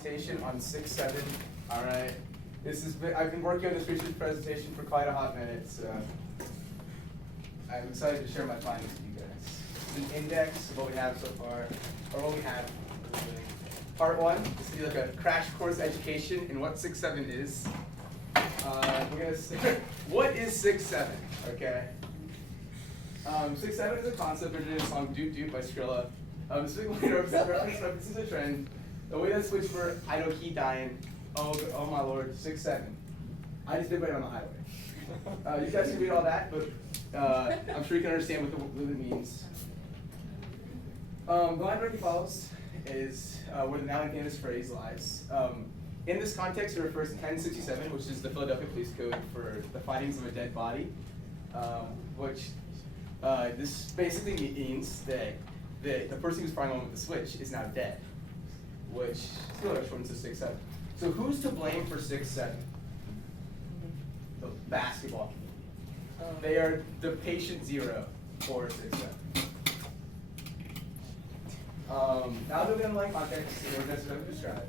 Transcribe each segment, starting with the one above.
Presentation on 6-7. All right. I've been working on this research presentation for quite a hot minute, so I'm excited to share my findings with you guys. It's an index of what we have so far, or what we have. Part 1 is to be like a crash course education in what 6-7 is. We're gonna say, what is 6-7? Okay. 6-7 is a concept written in the song "Doot Doot" by Skrilla. Specifically references a trend. The way that switch for "I know he dying," oh my lord, 6-7. I just did right on the highway. You guys can read all that, but I'm sure you can understand what it means. The line directly follows is where the now famous phrase lies. In this context, it refers to 1067, which is the Philadelphia Police Code for the findings of a dead body, which this basically means that the person who's firing on with the switch is now dead, which still shortens to 6-7. So who's to blame for 6-7? The basketball team. They are the patient zero for 6-7. Now that we're in like context, we're going to describe.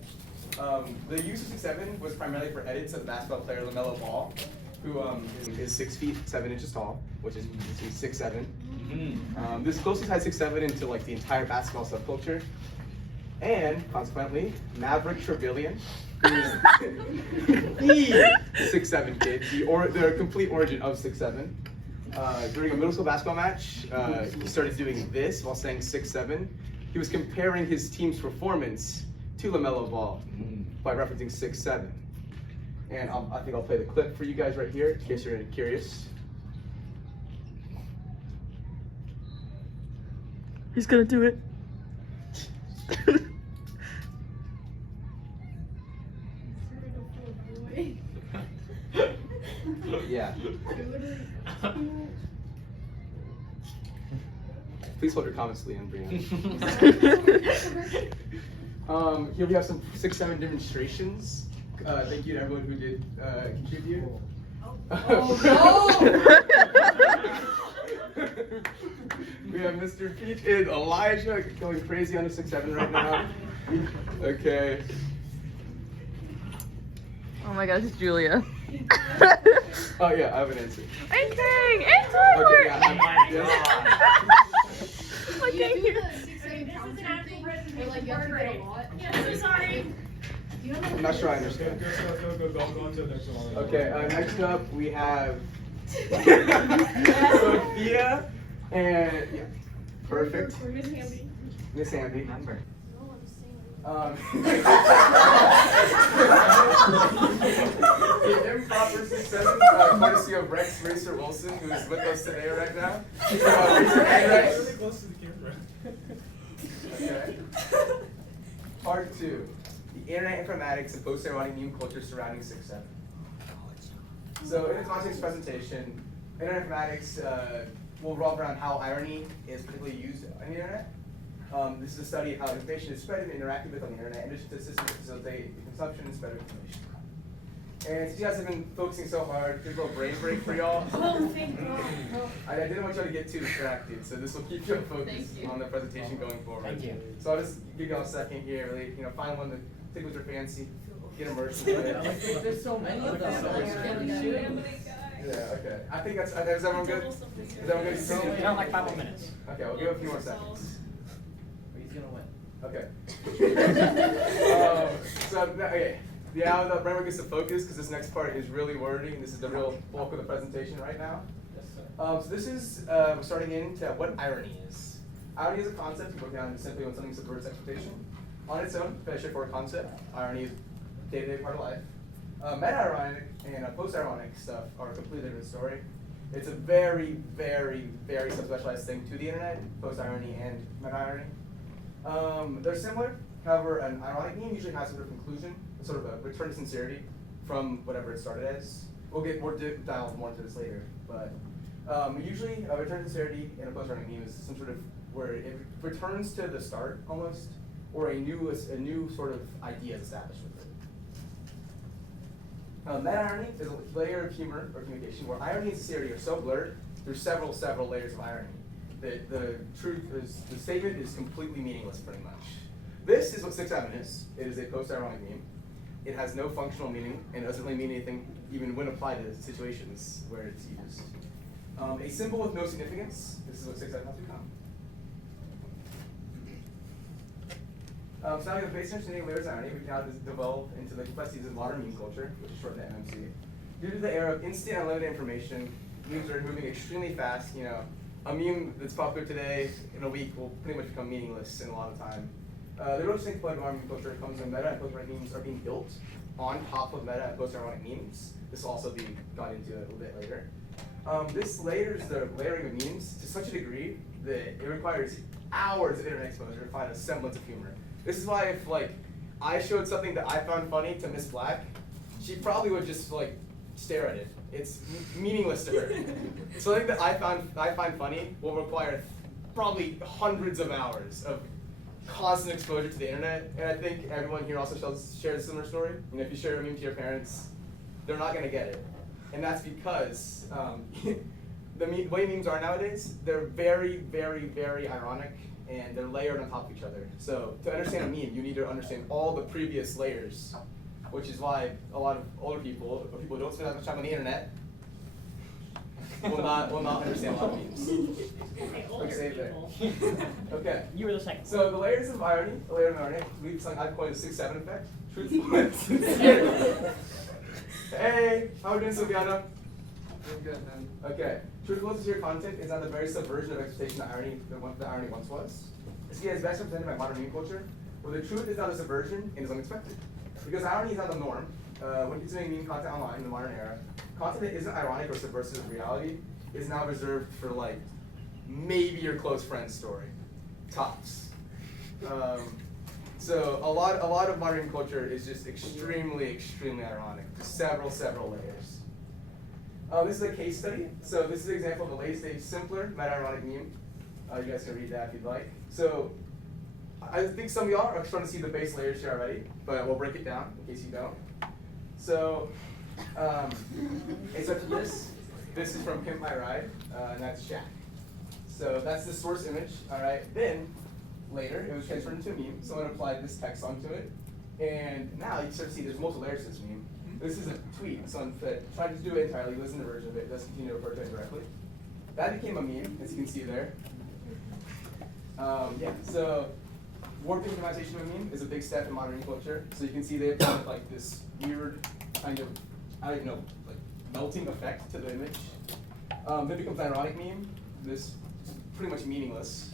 The use of 6-7 was primarily for edits of the basketball player LaMelo Ball, who is 6 feet 7 inches tall, which is 6'7". This closely tied 6'7" into like the entire basketball subculture, and consequently, Maverick Trevelyan, who is the 6'7" kid, the complete origin of 6'7". During a middle school basketball match, he started doing this while saying 6'7". He was comparing his team's performance to LaMelo Ball by referencing 6'7". And I think I'll play the clip for you guys right here, in case you're curious. He's gonna do it. Yeah. Please hold your comments, Lee and Brianna. Here we have some 6-7 demonstrations. Thank you to everyone who did contribute. We have Mr. Peach and Elijah going crazy on the 6-7 right now. Okay. Oh my gosh, it's Julia. Oh yeah, I have an answer. I'm kidding! It's over! Okay, yeah, I'm so sorry. I'm not sure I understand. Go on to the next one. Okay, next up we have Sophia and yeah, perfect. Miss Hamby. The improper 6-7, courtesy of Rex Racer Wilson, who is with us today right now. Raise your hand, Rex. Really close to the camera. Okay. Part 2. The internet informatics and post-ironic meme culture surrounding 6-7. So in this context presentation, internet informatics will revolve around how irony is particularly used on the internet. This is a study of how information is spread and interacted with on the internet, and it's a system to facilitate the consumption and spread of information. And since you guys have been focusing so hard, here's a little brain break for y'all. I didn't want y'all to get too distracted, so this will keep you focused on the presentation going forward. Thank you. So I'll just give y'all a second here, really, find one that tickles your fancy, get immersed in it. There's so many of them. Yeah, okay. I think that's, is everyone good? Is everyone good? So we have like 5 more minutes. Okay, we'll give it a few more seconds. He's gonna win. Okay. Okay. Yeah, the brain work gets to focus because this next part is really wordy, and this is the real bulk of the presentation right now. Yes, sir. So this is starting into what irony is. Irony is a concept you broke down simply when something subverts expectation. On its own, very straightforward concept. Irony is a day-to-day part of life. Meta-ironic and post-ironic stuff are a completely different story. It's a very, very, very subspecialized thing to the internet, post-irony and meta-irony. They're similar, however, an ironic meme usually has a sort of conclusion, a sort of a return to sincerity from whatever it started as. We'll get more dial more into this later, but usually a return to sincerity in a post-ironic meme is some sort of where it returns to the start almost, or a new sort of idea is established with it. Meta-irony is a layer of humor or communication where irony and sincerity are so blurred through several layers of irony that the truth is, the statement is completely meaningless pretty much. This is what 6-7 is. It is a post-ironic meme. It has no functional meaning, and it doesn't really mean anything even when applied to situations where it's used. A symbol with no significance. This is what 6-7 has become. So now we have a basic understanding of layers of irony. We can now develop into the complexities of modern meme culture, which is short to MMC. Due to the era of instant and unlimited information, memes are moving extremely fast. You know, a meme that's popular today in a week will pretty much become meaningless in a lot of time. The real interesting point of modern meme culture comes when meta and post-ironic memes are being built on top of meta and post-ironic memes. This will also be got into a little bit later. This layers the layering of memes to such a degree that it requires hours of internet exposure to find a semblance of humor. This is why if like I showed something that I found funny to Miss Black, she probably would just like stare at it. It's meaningless to her. Something that I find funny will require probably hundreds of hours of constant exposure to the internet. And I think everyone here also shares a similar story. You know, if you share a meme to your parents, they're not gonna get it. And that's because the way memes are nowadays, they're very, very, very ironic, and they're layered on top of each other. So to understand a meme, you need to understand all the previous layers, which is why a lot of older people, or people who don't spend that much time on the internet, will not understand a lot of memes. Okay, save there. Okay. You were the second. So the layers of irony, the layer of irony, we've something I coined the 6-7 effect. Truthful and sincere. Hey, how are we doing, Silviano? Doing good, man. Okay. Truthful and sincere content is not the very subversion of expectation that irony once was. This idea is best represented by modern meme culture, where the truth is not a subversion and is unexpected. Because irony is not the norm. When consuming meme content online in the modern era, content that isn't ironic or subversive of reality is now reserved for like maybe your close friend's story, tops. So a lot of modern meme culture is just extremely ironic. Just several layers. This is a case study. So this is an example of a late-stage, simpler, meta-ironic meme. You guys can read that if you'd like. So I think some of y'all are starting to see the base layers here already, but we'll break it down in case you don't. So it's up to this. This is from Pimp My Ride, and that's Shaq. So that's the source image, all right? Then, later, it was transferred into a meme. Someone applied this text onto it, and now you start to see there's multiple layers to this meme. This is a tweet. Someone tried to do it entirely, lives in the version of it, does continue to refer to it directly. That became a meme, as you can see there. Yeah, so warping optimization of a meme is a big step in modern meme culture. So you can see they've got like this weird kind of, I don't even know, like melting effect to the image. Then becomes an ironic meme. This is pretty much meaningless.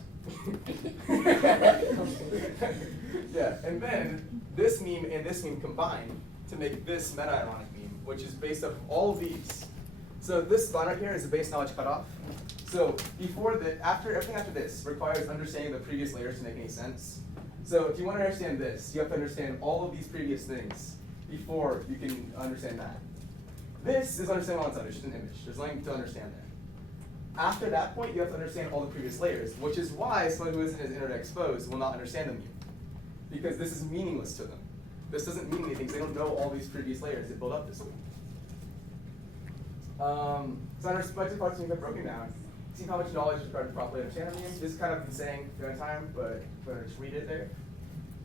Yeah, and then this meme and this meme combine to make this meta-ironic meme, which is based off all of these. So this line right here is the base knowledge cutoff. So everything after this requires understanding the previous layers to make any sense. So if you want to understand this, you have to understand all of these previous things before you can understand that. This is understanding on its own, it's just an image. There's nothing to understand there. After that point, you have to understand all the previous layers, which is why someone who isn't as internet exposed will not understand the meme. Because this is meaningless to them. This doesn't mean anything, because they don't know all these previous layers that build up this meme. So our respective parts of the meme are broken down. See how much knowledge is required to properly understand the meme. This is kind of saying the time, but I'm going to just read it there.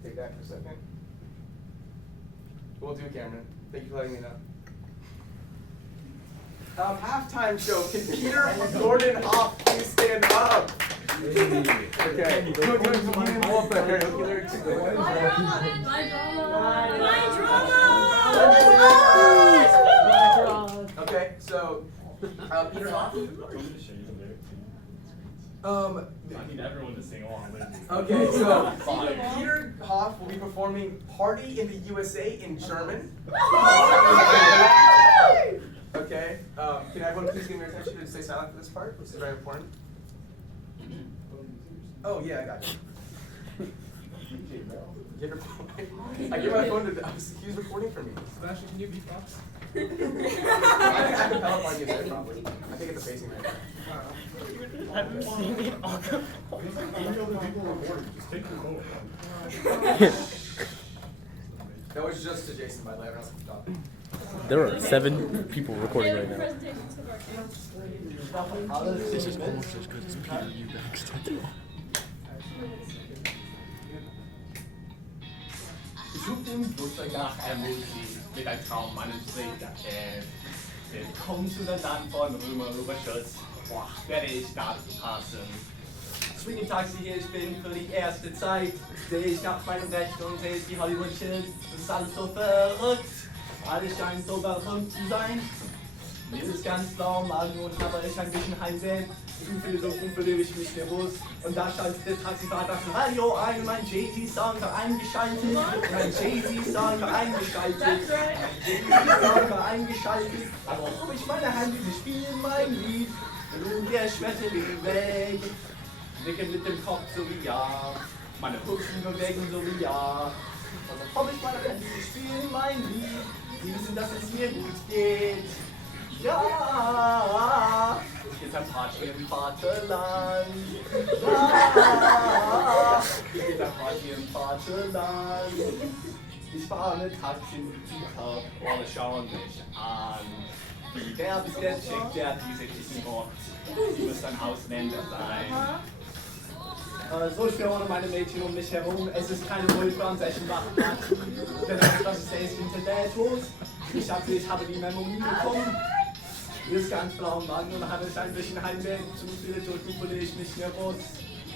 Take that for a second. We'll do, Cameron. Thank you for letting me know. Halftime show. Can Peter Gordon Hoff please stand up? Okay. Okay, so Peter Hoff. I need everyone to sing along with me. Okay, so Peter Hoff will be performing "Party in the USA" in German. Okay, can everyone please give me your attention and stay silent for this part, which is very important. Oh yeah, I got you. Get your phone. I gave my phone to he was recording for me. Sebastian, can you beatbox? I can tell if I get there probably. I think it's a facing right now. I've seen it on the phone. Email the people recording, just take your phone. That was just to Jason, by the way. Everyone else can stop. There are 7 people recording right now. This is almost as good as Peter Eubanks did. sucht im Flugzeug nach Ermöglicht mit einem Traum meinen Trägerkämpf. Willkommen zu der Land von Römer Überschutz. Boah, werde ich dazu passen. Swinging Taxi hier, ich bin für die erste Zeit. Sehe ich nach meinem Recht und sehe ich die Hollywood-Schild. Das ist alles so verrückt. Alles scheint so berühmt zu sein. Mir ist ganz blau, Magen und habe ich ein bisschen Heimweh. So lebe ich mich nervös. Und da schaltet der Taxifahrer das Radio ein und ein Jay-Z-Song war eingeschaltet. Und ein Jay-Z-Song war eingeschaltet. Ein Jay-Z-Song war eingeschaltet. Aber ob ich meine Hand die spielen mein Lied. Und der Schmetterling weg. Nicke mit dem Kopf so wie ja. Meine Hüften bewegen so wie ja. Also ob ich meine Hand die spielen mein Lied. Sie wissen, dass es mir gut geht. Ja, es gibt ein Party im Vaterland. Ja, es gibt ein Party im Vaterland. Ich fahre mit Taxi mit Pickup und alle schauen mich an. Wie der bis jetzt schickt, der diese Kissen rockt. Sie muss ein Ausländer sein. So schwer ohne meine Mädchen um mich herum. Es ist keine Wohlfahrtssession machen. Denn alles, was ich sehe, ist Internet los. Ich habe die Memo nie bekommen. Mir ist ganz blau im Magen und habe ich ein bisschen Heimweh. Zu viele Drücken fühle ich mich nervös.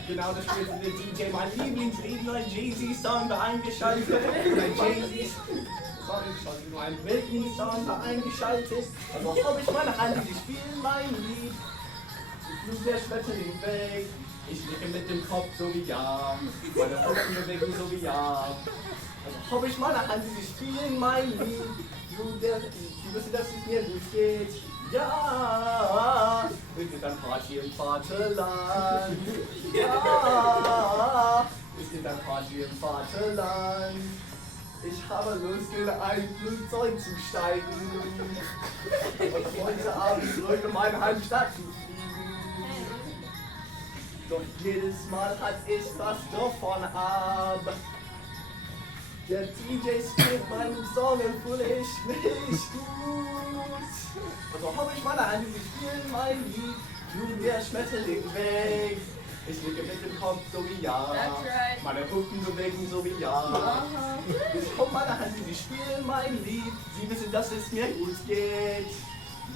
Genau das spielt der DJ. Mein Lieblingslied, nur ein Jay-Z-Song war eingeschaltet. Ein Jay-Z, nur ein Britney-Song war eingeschaltet. Also ob ich meine Hand, die spielen mein Lied. Ich flug der Schmetterling weg. Ich nicke mit dem Kopf so wie ja. Meine Hüften bewegen so wie ja. Also ob ich meine Hand, die spielen mein Lied. Sie wissen, dass es mir gut geht. Ja, es gibt ein Party im Vaterland. Ja, es gibt ein Party im Vaterland. Ich habe Lust, in ein Flugzeug zu steigen und heute Abend zurück in meine Heimstadt zu fliegen. Doch jedes Mal hat ich was davon ab. Der DJ spielt meinen Song und fühle ich mich gut. Also hab ich meine Hand, sie spielen mein Lied. Nun der Schmetterling weg. Ich nicke mit dem Kopf so wie ja. Meine Hüften bewegen so wie ja. Ich hab meine Hand, sie spielen mein Lied. Sie wissen, dass es mir gut geht.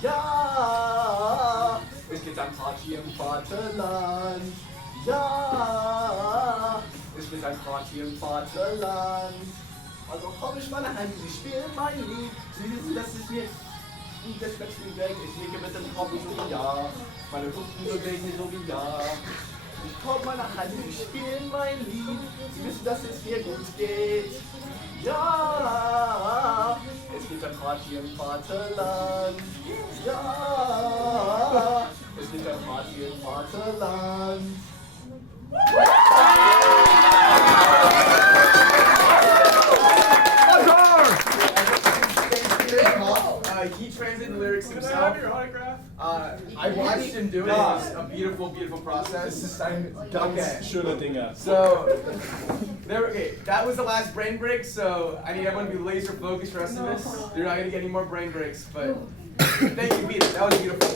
Ja, es gibt ein Party im Vaterland. Ja, es gibt ein Party im Vaterland. Also hab ich meine Hand, sie spielen mein Lied. Sie wissen, dass es mir gut ist, weg. Ich nicke mit dem Kopf so wie ja. Meine Hüften bewegen so wie ja. Ich hab meine Hand, sie spielen mein Lied. Sie wissen, dass es mir gut geht. Ja, es gibt ein Party im Vaterland. Ja, es gibt ein Party im Vaterland. He translated the lyrics himself. I watched him do it. It was a beautiful, beautiful process. Okay. Schöne Dinger. So, okay, that was the last brain break, so I need everyone to be laser focused for the rest of this. You're not going to get any more brain breaks, but thank you, Peter. That was beautiful.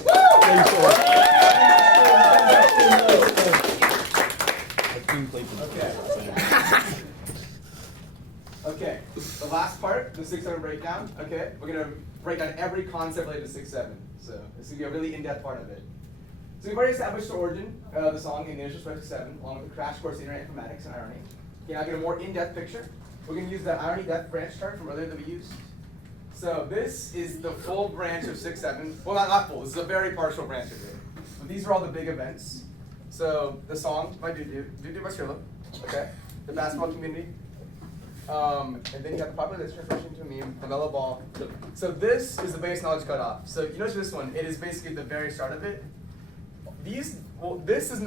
Okay. Okay, the last part, the 6/7 breakdown. Okay, we're gonna break down every concept related to 6/7. So this is gonna be a really in-depth part of it. So we've already established the origin of the song in the initial spread 6/7, along with a crash course in internet informatics and irony. Okay, now get a more in-depth picture. We're gonna use that irony depth branch chart from earlier that we used. So this is the full branch of 6/7. Well, not full. This is a very partial branch of it. But these are all the big events. So the song by Dudu by Skrilla. Okay, the basketball community. And then you got the popular transformation to a meme, the mellow ball. So this is the base knowledge cutoff. So you notice this one, it is basically the very start of it. This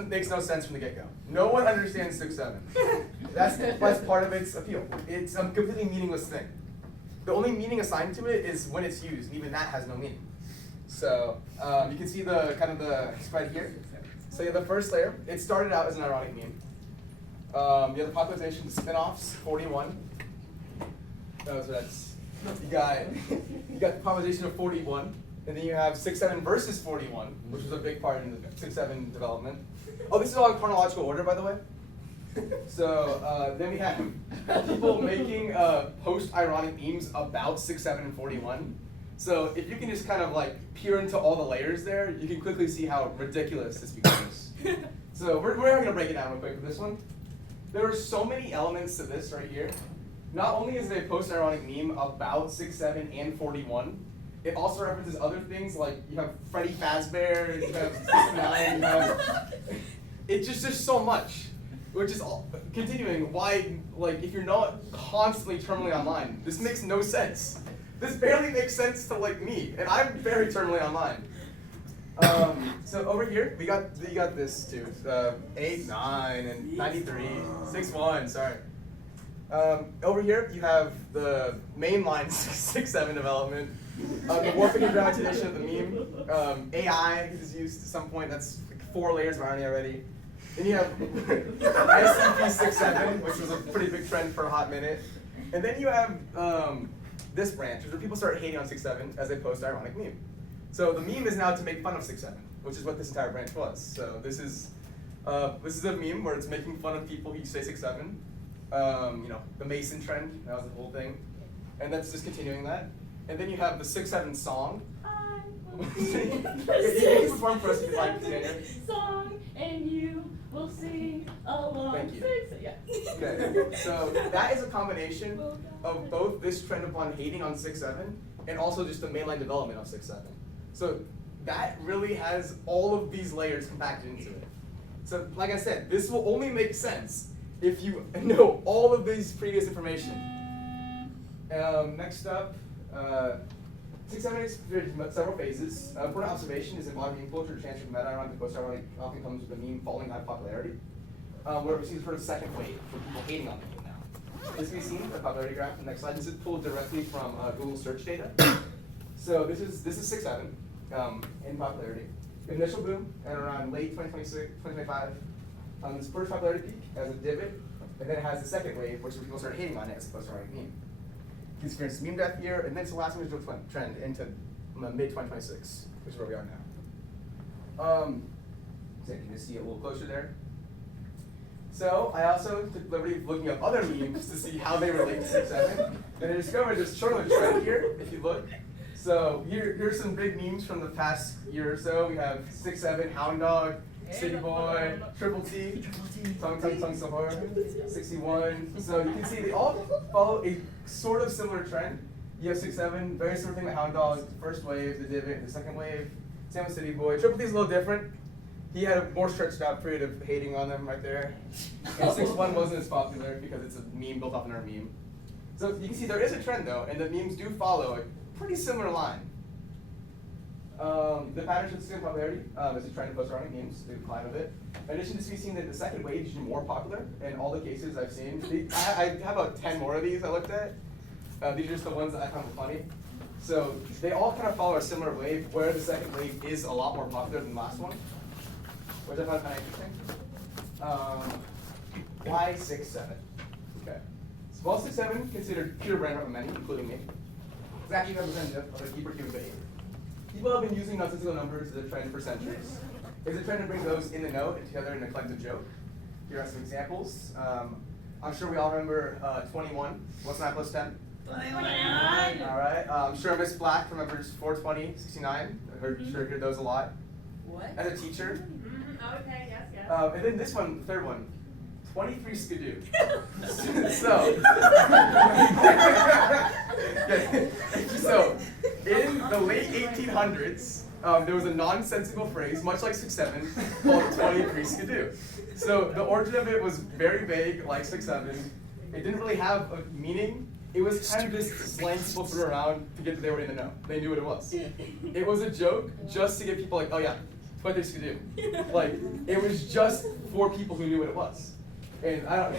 makes no sense from the get-go. No one understands 6/7. That's part of its appeal. It's a completely meaningless thing. The only meaning assigned to it is when it's used, and even that has no meaning. So you can see the kind of the spread here. So you have the first layer. It started out as an ironic meme. You have the popularization, spin-offs, 41. So that's you got the popularization of 41, and then you have 6/7 versus 41, which was a big part in the 6/7 development. Oh, this is all in chronological order, by the way. So then we have people making post-ironic memes about 6, 7, and 41. So if you can just kind of like peer into all the layers there, you can quickly see how ridiculous this becomes. So we're not gonna break it down real quick with this one. There are so many elements to this right here. Not only is it a post-ironic meme about 6, 7, and 41, it also references other things like you have Freddy Fazbear, you have 69, you have... It's just there's so much, which is all, continuing why, like, if you're not constantly terminally online, this makes no sense. This barely makes sense to like me, and I'm very terminally online. So over here, we got this too, 8, 9, and 93, 6, 1, sorry. Over here, you have the mainline 6, 7 development, the warping and dramatization of the meme, AI is used at some point, that's like 4 layers of irony already. Then you have SCP-6, 7, which was a pretty big trend for a hot minute. And then you have this branch, where people start hating on 6, 7 as a post-ironic meme. So the meme is now to make fun of 6, 7, which is what this entire branch was. So this is a meme where it's making fun of people who say 6, 7. You know, the Mason trend, that was the whole thing. And that's just continuing that. And then you have the 6, 7 song. You can perform for us if you'd like, Xander. Song, and you will sing along. Thank you. Yeah. Okay, so that is a combination of both this trend upon hating on 6, 7, and also just the mainline development of 6, 7. So that really has all of these layers compacted into it. So like I said, this will only make sense if you know all of these previous information. Next up, 6, 7 experienced several phases. Important observation is in modern meme culture, transfer from meta-ironic to post-ironic often comes with the meme falling high popularity. Where we see the sort of second wave for people hating on the meme now. This can be seen in the popularity graph. The next slide. This is pulled directly from Google search data. So this is 6, 7 in popularity. Initial boom at around late 2026, 2025. This first popularity peak has a divot, and then it has the second wave, which is when people start hating on it as a post-ironic meme. You experience meme death here, and then it's the last major trend into mid-2026, which is where we are now. So you can just see it a little closer there. So I also took the liberty of looking up other memes to see how they relate to 6, 7, and I discovered this sort of a trend here, if you look. So here's some big memes from the past year or so. We have 6, 7, Hound Dog, City Boy, Triple T, Tongue Sahara, 61. So you can see they all follow a sort of similar trend. You have 6, 7, very similar thing with Hound Dog, the first wave, the divot, the second wave. Same with City Boy. Triple T is a little different. He had a more stretched out period of hating on them right there. And 6, 1 wasn't as popular because it's a meme built off another meme. So you can see there is a trend though, and the memes do follow a pretty similar line. The pattern shows the same popularity as a trend of post-ironic memes, the decline of it. In addition to seeing that the second wave is more popular in all the cases I've seen. I have about 10 more of these I looked at. These are just the ones that I found funny. So they all kind of follow a similar wave, where the second wave is a lot more popular than the last one, which I found kind of interesting. Why 6, 7? Okay. So while 6, 7 considered pure brand of many, including me, it's actually representative of a deeper human behavior. People have been using nonsensical numbers as a trend for centuries. It's a trend to bring those in the know and together in a collective joke. Here are some examples. I'm sure we all remember 21. What's 9 plus 10? 21. All right. I'm sure Miss Black remembers 420, 69. I heard those a lot. What? As a teacher. Okay, yes. And then this one, the third one, 23 skidoo. So, in the late 1800s, there was a nonsensical phrase, much like 6, 7, called 23 skidoo. So the origin of it was very vague, like 6, 7. It didn't really have a meaning. It was kind of just slang people threw around to get that they were in the know. They knew what it was. It was a joke just to get people like, oh yeah, 23 skidoo. Like, it was just for people who knew what it was. And I don't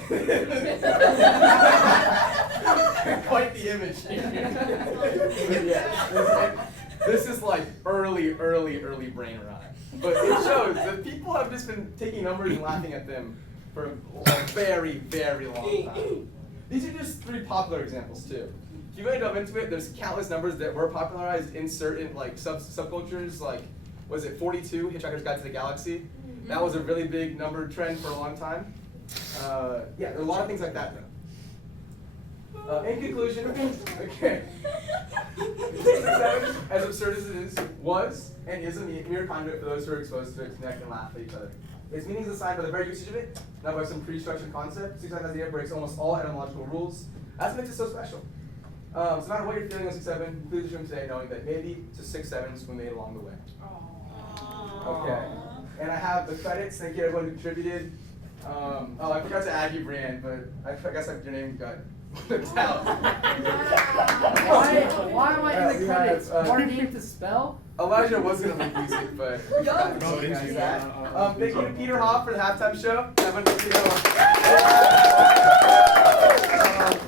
quite the image here. Yeah, this is like early brain rot. But it shows that people have just been taking numbers and laughing at them for a very, very long time. These are just 3 popular examples too. If you really delve into it, there's countless numbers that were popularized in certain like subcultures, like was it 42, Hitchhiker's Guide to the Galaxy? That was a really big number trend for a long time. Yeah, there are a lot of things like that though. In conclusion, okay. 6-7, as absurd as it is, was and is a mere conduit for those who are exposed to it, connect and laugh at each other. Its meaning is assigned by the very usage of it, not by some pre-structured concept. 6-7 as the air breaks almost all etymological rules. That's what makes it so special. So no matter what you're feeling on 6-7, please assume today knowing that maybe just 6-7s we made along the way. Okay. And I have the credits. Thank you everyone who contributed. Oh, I forgot to add you, Brian, but I guess your name got put out. Why am I in the credits? Hard name to spell? Elijah was gonna make music, but thank you to Peter Hoff for the halftime show. Everyone give Peter Hoff.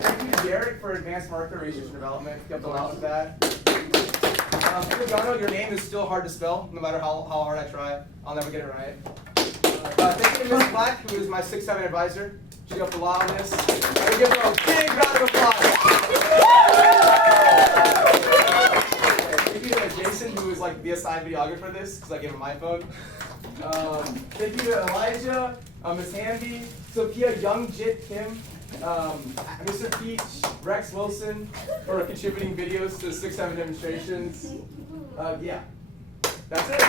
Thank you to Derek for advanced marker research and development. You helped a lot with that. Jono, your name is still hard to spell, no matter how hard I try. I'll never get it right. Thank you to Miss Black, who is my 6-7 advisor. She helped a lot on this. And we give her a big round of applause. Thank you to Jason, who is like the assigned videographer for this, because I gave him my phone. Thank you to Elijah, Miss Handy, Sophia, Young Jit Kim, Mr. Peach, Rex Wilson, for contributing videos to 6-7 demonstrations. Yeah, that's it.